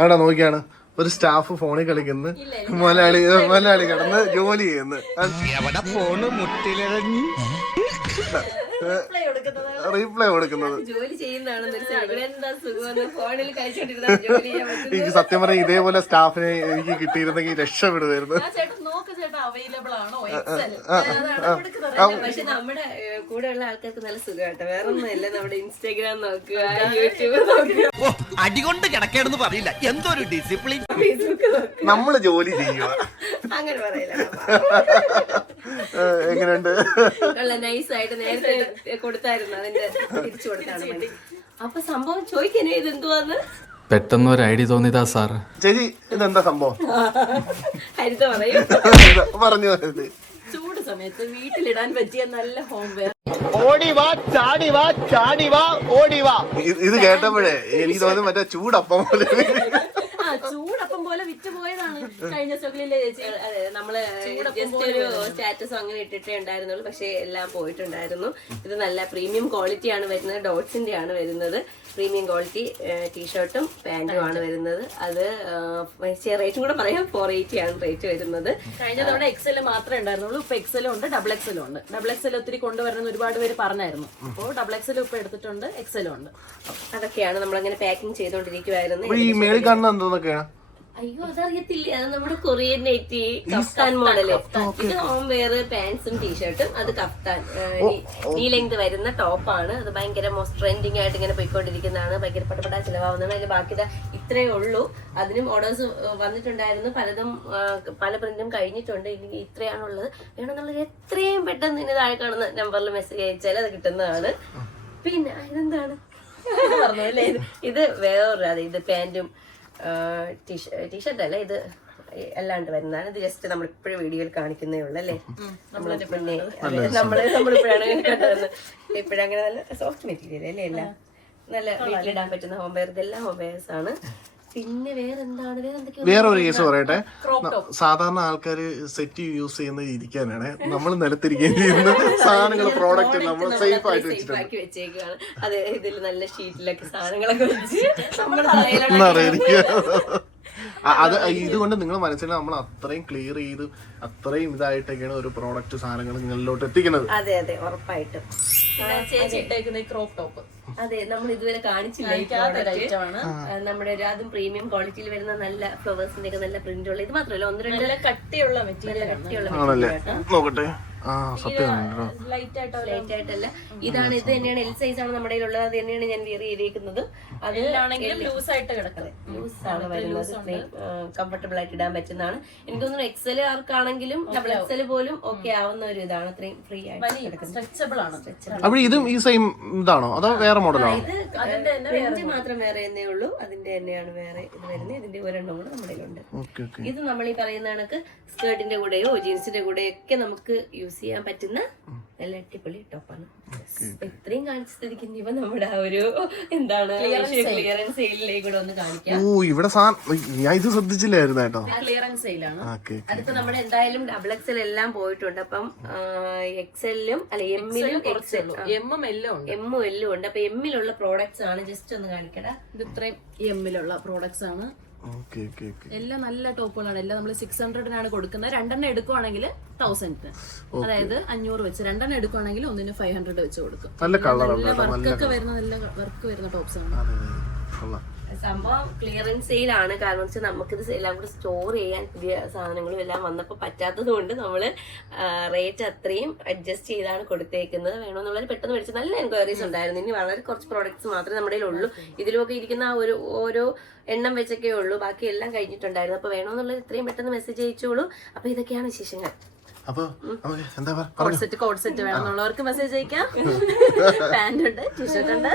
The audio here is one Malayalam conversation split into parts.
അവിടെ നോക്കിയാണ് ഒരു സ്റ്റാഫ് ഫോണിൽ കളിക്കുന്നു, മലയാളി കിടന്ന് ജോലി ചെയ്യുന്നു. റീപ്ലൈ കൊടുക്കുന്നത് എനിക്ക് സത്യം പറഞ്ഞാൽ ഇതേപോലെ സ്റ്റാഫിനെ എനിക്ക് കിട്ടിയിരുന്നെങ്കിൽ രക്ഷപ്പെടുമായിരുന്നു. പക്ഷെ നമ്മുടെ കൂടെ ഉള്ള ആൾക്കാർക്ക് നല്ല സുഖമാട്ടോ. വേറെ ഒന്നുമില്ല, നമ്മുടെ ഇൻസ്റ്റാഗ്രാം നോക്കുക, യൂട്യൂബ് നോക്കുക. അടികൊണ്ട് കിടക്കേണ്ടെന്ന് പറയില്ല, എന്തൊരു ഡിസിപ്ലിൻ. നമ്മള് ജോലി ചെയ്യുക, അങ്ങനെ പറയില്ല. എങ്ങനെയുണ്ട്? നൈസായിട്ട് നേരത്തെ കൊടുത്തായിരുന്നു, അതിന്റെ തിരിച്ചു കൊടുത്താണ്. അപ്പൊ സംഭവം ചോദിക്കാനേ ഇത് എന്തുവാന്ന് പെട്ടെന്ന് ഒരു ഐഡിയ തോന്നിയതാ സാർ. ചേച്ചി ഇതെന്താ സംഭവം? ഹരിത പറയും. പറഞ്ഞു ചൂട് സമയത്ത് വീട്ടിലിടാൻ പറ്റിയ നല്ല ഹോം വെയർ. ഓടിവാ ചാടിവാ ചാടിവാ ഓടിവാ. ഇത് കേട്ടപ്പോഴേ എനിക്ക് തോന്നുന്നു മറ്റേ ചൂടപ്പം പോലെ. ചൂടപ്പം പോലെ വിറ്റ് പോയതാണ് കഴിഞ്ഞ സ്റ്റോക്കിലെ ചേച്ചി. അതെ, നമ്മള് ജസ്റ്റ് ഒരു സ്റ്റാറ്റസ് അങ്ങനെ ഇട്ടിട്ടേ ഉണ്ടായിരുന്നുള്ളൂ, പക്ഷെ എല്ലാം പോയിട്ടുണ്ടായിരുന്നു. ഇത് നല്ല പ്രീമിയം ക്വാളിറ്റി ആണ് വരുന്നത്, ഡോട്ട്സിന്റെ ആണ് വരുന്നത്. പ്രീമിയം ക്വാളിറ്റി ടീഷർട്ടും പാന്റും ആണ് വരുന്നത്. അത് റേറ്റും കൂടെ പറയാം, 480 ആണ് റേറ്റ് വരുന്നത്. കഴിഞ്ഞ തവണ എക്സൽ മാത്രമേ ഉണ്ടായിരുന്നുള്ളൂ, ഇപ്പൊ എക്സലും ഉണ്ട്, ഡബിൾ എക്സലും ഉണ്ട്. ഡബിൾ എക്സൽ ഒത്തിരി കൊണ്ടുവരുന്ന ഒരുപാട് പേര് പറഞ്ഞായിരുന്നു. അപ്പോൾ ഡബിൾ എക്സലും ഇപ്പൊ എടുത്തിട്ടുണ്ട്, എക്സലും ഉണ്ട്. അതൊക്കെയാണ് നമ്മളങ്ങനെ പാക്കിംഗ് ചെയ്തോണ്ടിരിക്കുവായിരുന്നു. ഈ മേളിൽ കാണുന്ന എന്തോന്നൊക്കെയാ? അയ്യോ, അതറിയത്തില്ല. അത് നമ്മുടെ കൊറിയൻ നൈറ്റി കഫ്താൻ മോഡല്. ഇത് ഹോം വെയർ, പാന്റ്സും ടീഷർട്ടും. അത് കഫ്താൻ നീ ലെങ്ത് വരുന്ന ടോപ്പാണ്. അത് ഭയങ്കര മോസ്റ്റ് ട്രെൻഡിങ് ആയിട്ട് ഇങ്ങനെ പോയിക്കൊണ്ടിരിക്കുന്നതാണ്. ഭയങ്കര പടപടാ ചിലവാകുന്നതാണ്. അതിൽ ബാക്കി ഇത്രേ ഉള്ളൂ. അതിനും ഓർഡേഴ്സ് വന്നിട്ടുണ്ടായിരുന്നു, പലതും പല പ്രിന്റും കഴിഞ്ഞിട്ടുണ്ട്. ഇനി ഇത്രയാണുള്ളത്. വേണമെന്നുള്ളത് എത്രയും പെട്ടെന്ന് ഇനി താഴെ കാണുന്ന നമ്പറിൽ മെസ്സേജ് അയച്ചാൽ അത് കിട്ടുന്നതാണ്. പിന്നെ ഇതെന്താണ് പറഞ്ഞല്ലേ, ഇത് വേറൊരു, അതെ, ഇത് പാന്റും ടീഷർട്ട് അല്ല, ഇത് അല്ലാണ്ട് വരുന്നതാണ്. ഇത് ജസ്റ്റ് നമ്മളിപ്പോഴും വീഡിയോയിൽ കാണിക്കുന്നേ ഉള്ളു അല്ലേ. നമ്മളിപ്പോഴാണ് കണ്ടുവരുന്നത്. ഇപ്പോഴങ്ങനെ നല്ല സോഫ്റ്റ് മെറ്റീരിയൽ അല്ലേ, എല്ലാം നല്ല വീട്ടിലിടാൻ പറ്റുന്ന ഹോം വെയർ. ഇതെല്ലാം ഹോം വെയർസ് ആണ്. പിന്നെ വേറെ ഒരു കേസ് പറയട്ടെ. സാധാരണ ആൾക്കാര് സെറ്റ് യൂസ് ചെയ്യുന്ന ഇരിക്കാനാണ്, നമ്മൾ നിലത്തിരിക്കുകയും ചെയ്യുന്ന സാധനങ്ങൾ, പ്രോഡക്റ്റ് നമ്മൾ സേഫ് ആയിട്ട് വെച്ചേക്കാണ്. അത് ഇതിൽ നല്ല ഷീറ്റിലൊക്കെ സാധനങ്ങളൊക്കെ വെച്ച് അത് ഇതുകൊണ്ട് നിങ്ങൾ മനസ്സിലായി നമ്മൾ അത്രയും ക്ലിയർ ചെയ്ത് അത്രയും ഇതായിട്ടൊക്കെയാണ് ഒരു പ്രോഡക്റ്റ് സാധനങ്ങൾ നിങ്ങളിലോട്ട് എത്തിക്കുന്നത്. അതെ അതെ, ഉറപ്പായിട്ടും. അതെ, നമ്മൾ ഇതുവരെ കാണിച്ചില്ല. നമ്മുടെ ഒരു അതും പ്രീമിയം ക്വാളിറ്റിയിൽ വരുന്ന നല്ല ഫ്ലവേഴ്സിന്റെ ഒക്കെ നല്ല പ്രിന്റ് ഉള്ള. ഇത് മാത്രമല്ല, ഒന്ന് രണ്ട് കട്ടിയുള്ള മെറ്റീരിയൽ ആണല്ലേ. നോക്കട്ടെ, ലൈറ്റ് ആയിട്ടല്ല, ഇതാണ്. ഇത് തന്നെയാണ് എൽ സൈസ് ആണ് നമ്മുടെ ഉള്ളത്. അത് തന്നെയാണ് ഞാൻ വെയർ ചെയ്തേക്കുന്നത്. അതിലാണെങ്കിൽ ലൂസ് ആയിട്ട് കിടക്കുന്നത്, ലൂസ് ആണ് വരുന്നത്. കംഫർട്ടബിൾ ആയിട്ട് ഇടാൻ പറ്റുന്നതാണ്. എനിക്ക് തോന്നുന്നു എക്സൽ ആർക്കാണെങ്കിലും ഡബിൾ എക്സൽ പോലും ഓക്കെ ആവുന്ന ഒരു ഇതാണ്. അത്രയും ഫ്രീ ആയിട്ട് സ്ട്രെച്ചബിൾ ആണ്. അപ്പോൾ ഇതും ഈ സെയിം ഇതാണോ അതോ വേറെ മോഡലാണോ? ഇത് പ്രിന്റ് മാത്രം വേറെ എന്നേ ഉള്ളൂ. അതിന്റെ തന്നെയാണ് വേറെ ഇത് വരുന്നത്. ഇതിന്റെ ഒരെണ്ണം കൂടെ നമ്മുടെ ഉണ്ട്. ഇത് നമ്മൾ ഈ പറയുന്ന കണക്ക് സ്കേർട്ടിന്റെ കൂടെയോ ജീൻസിന്റെ കൂടെയോ ഒക്കെ നമുക്ക് യൂസ് ചെയ്യാൻ പറ്റുന്ന നല്ല അടിപൊളി ടോപ്പാണ്. ഇത്രയും കാണിച്ച സ്ഥിതിക്ക് ഇവ നമ്മുടെ ആ ഒരു എന്താണ് ക്ലിയറൻസ് സെയിലിലേക്ക് കൂടെ ഒന്ന് കാണിക്കാം. ഓ, ഇവിടെ ഞാൻ ഇത് ശ്രദ്ധിച്ചില്ലായിരുന്നു കേട്ടോ. ക്ലിയറൻസ് സെയിലാണ്. അതിപ്പോ നമ്മുടെ എന്തായാലും ഡബിൾ എക്സൽ എല്ലാം പോയിട്ടുണ്ട്. അപ്പം എക്സെല്ലും അല്ല എമ്മിലും എമ്മും എല്ലും ഉണ്ട്. അപ്പൊ എമ്മിലുള്ള പ്രോഡക്ട്സ് ആണ്. ജസ്റ്റ് ഒന്ന് കാണിക്കടാ. ഇത് ഇത്രയും എമ്മിലുള്ള പ്രോഡക്ട്സ് ആണ്. എല്ലാം നല്ല ടോപ്പുകളാണ്. എല്ലാം നമ്മൾ 600-നാണ് കൊടുക്കുന്നത്. 2 എടുക്കുവാണെങ്കിൽ 1000-ന്, അതായത് 500 വെച്ച്. 2 എടുക്കുവാണെങ്കിൽ ഒന്നിന് 500 വെച്ച് കൊടുക്കും. നല്ല വർക്കൊക്കെ വരുന്ന നല്ല വർക്ക് വരുന്ന ടോപ്സ് ആണ്. സംഭവം ക്ലിയറൻസ് സെയിലാണ്. കാരണം വെച്ചാൽ നമുക്കിത് എല്ലാം കൂടെ സ്റ്റോർ ചെയ്യാൻ പുതിയ സാധനങ്ങളും എല്ലാം വന്നപ്പോൾ പറ്റാത്തത് കൊണ്ട് നമ്മള് റേറ്റ് അത്രയും അഡ്ജസ്റ്റ് ചെയ്താണ് കൊടുത്തേക്കുന്നത്. വേണമെന്നുള്ളത് പെട്ടെന്ന് മേടിച്ച് നല്ല എൻക്വയറീസ് ഉണ്ടായിരുന്നു. ഇനി വളരെ കുറച്ച് പ്രോഡക്ട്സ് മാത്രമേ നമ്മുടെ ഉള്ളൂ. ഇതിലൊക്കെ ഇരിക്കുന്ന ഓരോ എണ്ണം വെച്ചൊക്കെ ഉള്ളൂ. ബാക്കി എല്ലാം കഴിഞ്ഞിട്ടുണ്ടായിരുന്നു. അപ്പൊ വേണമെന്നുള്ളത് ഇത്രയും പെട്ടെന്ന് മെസ്സേജ് അയച്ചോളൂ. അപ്പൊ ഇതൊക്കെയാണ് വിശേഷങ്ങൾ. കോഡ് സെറ്റ് വേണമെന്നുള്ളവർക്ക് മെസ്സേജ് അയക്കാം. പാന്റ് ഉണ്ട്, ടീഷർട്ട് ഉണ്ട്,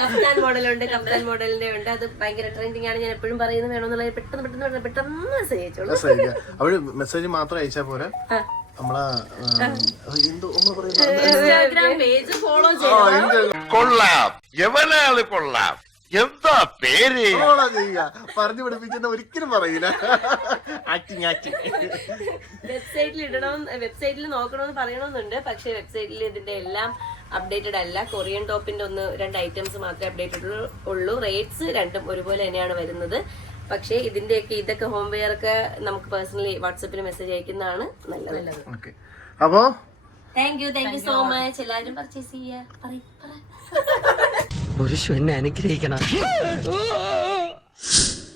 കഫ്താൻ മോഡലുണ്ട്, കഫ്താൻ മോഡലിന്റെ ഉണ്ട്. അത് ഭയങ്കര ട്രെൻഡിങ് ആണ്. ഞാൻ എപ്പോഴും പറയുന്നത് വേണമെന്നുള്ളത് പെട്ടെന്ന് മെസ്സേജ് അയച്ചോളൂ. മെസ്സേജ് മാത്രം അയച്ചാൽ പോരാ, നമ്മളെ ഇൻസ്റ്റാഗ്രാം പേജ് ഫോളോ ചെയ്യണം. കൊള്ളാം, എവനാള് കൊള്ളാം, എന്താ പേര് പറഞ്ഞു പഠിപ്പിക്കുന്ന ഒരിക്കലും പറയില്ല. വെബ്സൈറ്റിൽ നോക്കണമെന്ന് പറയണമെന്നുണ്ട്. പക്ഷെ വെബ്സൈറ്റിൽ ഇതിന്റെ എല്ലാം അപ്ഡേറ്റഡ് അല്ല. കൊറിയൻ ടോപ്പിന്റെ 1-2 ഐറ്റംസ് മാത്രമേ അപ്ഡേറ്റഡ് ഉള്ളൂ. റേറ്റ്സ് രണ്ടും ഒരുപോലെ തന്നെയാണ് വരുന്നത്. പക്ഷേ ഇതൊക്കെ ഹോം വെയർ ഒക്കെ നമുക്ക് പേഴ്സണലി വാട്സപ്പിൽ മെസ്സേജ് അയക്കുന്നതാണ് നല്ലത്. ഓക്കെ അപ്പോ താങ്ക് യു സോ മച്ച്. എല്ലാവരും പർച്ചേസ് ചെയ്യാ. പുരുഷനെ അനുഗ്രഹിക്കണം.